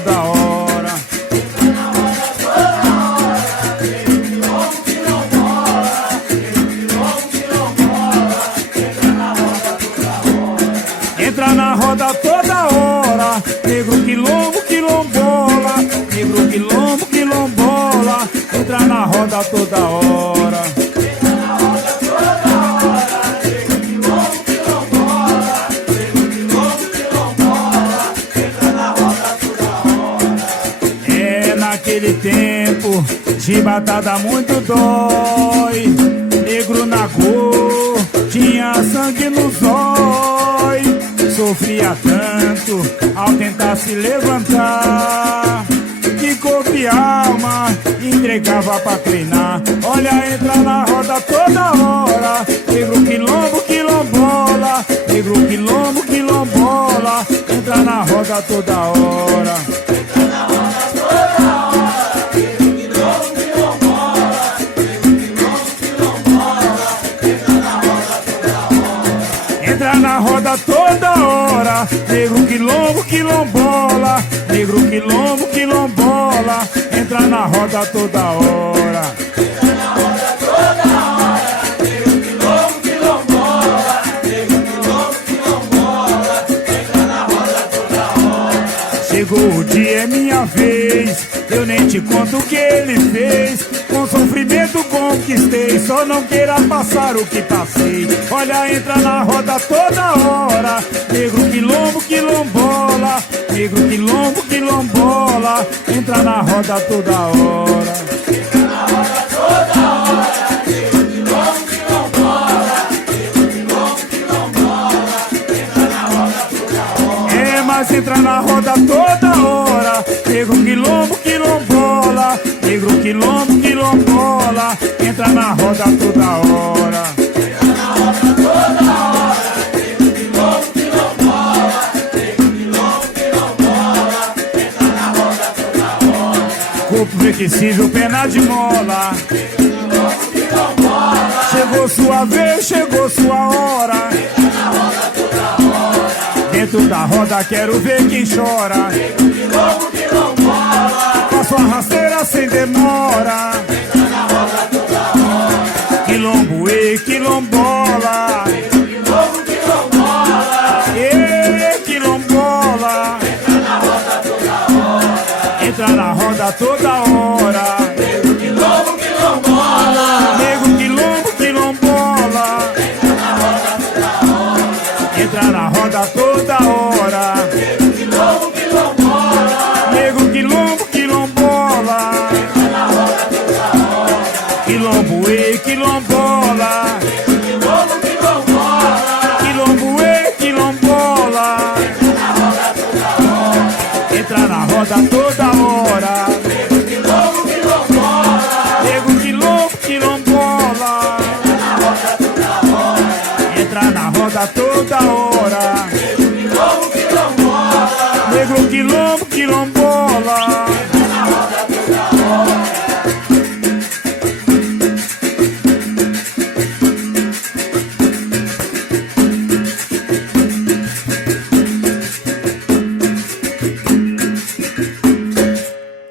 toda hora. Entra na roda toda hora, negro quilombo, quilombola, negro quilombo, quilombola, entra na roda toda hora. Entra na roda toda hora, negro quilombo, quilombola, negro quilombo, quilombola, entra na roda toda hora. É naquele tempo, chibatada muito dói, negro na cor, tinha sangue nos olhos. Sofria tanto ao tentar se levantar, que corpo e alma entregava pra treinar. Olha, entra na roda toda hora, negro quilombo, quilombola, negro quilombo, quilombola, entra na roda toda hora. Entra na roda toda hora, negro quilombo, quilombola, negro quilombo, quilombola, entra na roda toda hora. Entra na roda toda hora, negro quilombo, quilombola, negro quilombo, quilombola, entra na roda toda hora. Entra na roda toda hora, negro quilombo, quilombola, negro quilombo, quilombola, entra na roda toda hora. Chegou o dia, é minha vez, eu nem te conto o que ele fez. Com sofrimento conquistei, só não queira passar o que passei. Olha, entra na roda toda hora, negro quilombo, quilombola, negro quilombo, quilombola, entra na roda toda hora. Entra na roda toda hora, negro quilombo, quilombola, negro quilombo, quilombola, entra na roda toda hora. É, mas entra na roda toda hora, negro quilombo, quilombola, negro quilombo, quilombola, entra na roda toda hora. Entra na roda toda hora, negro quilombo, quilombola, negro quilombo, quilombola, entra na roda toda hora. Corpo flexível, pena de mola, Negro quilombo, quilombola, chegou sua vez, chegou sua hora. entra na roda toda hora. Dentro da roda quero ver quem chora. Negro quilombo, quilombola, Faço a rasteira sem demora. entra na roda toda hora. Quilombo e quilombola, Negro quilombo, quilombola, e quilombola, entra na roda toda hora. entra na roda toda hora. Negro quilombo, quilombola, Negro quilombo, quilombola, entra na roda toda hora. negro quilombo, quilombola, Negro quilombo, quilombola, entra na roda toda hora. quilombo e quilombola, Negro quilombo, quilombola, quilombo e quilombola, entra na roda toda hora. negro quilombo, quilombola, Negro quilombo, quilombola, entra na roda toda hora. negro quilombo, quilombola, Negro quilombo, quilombola.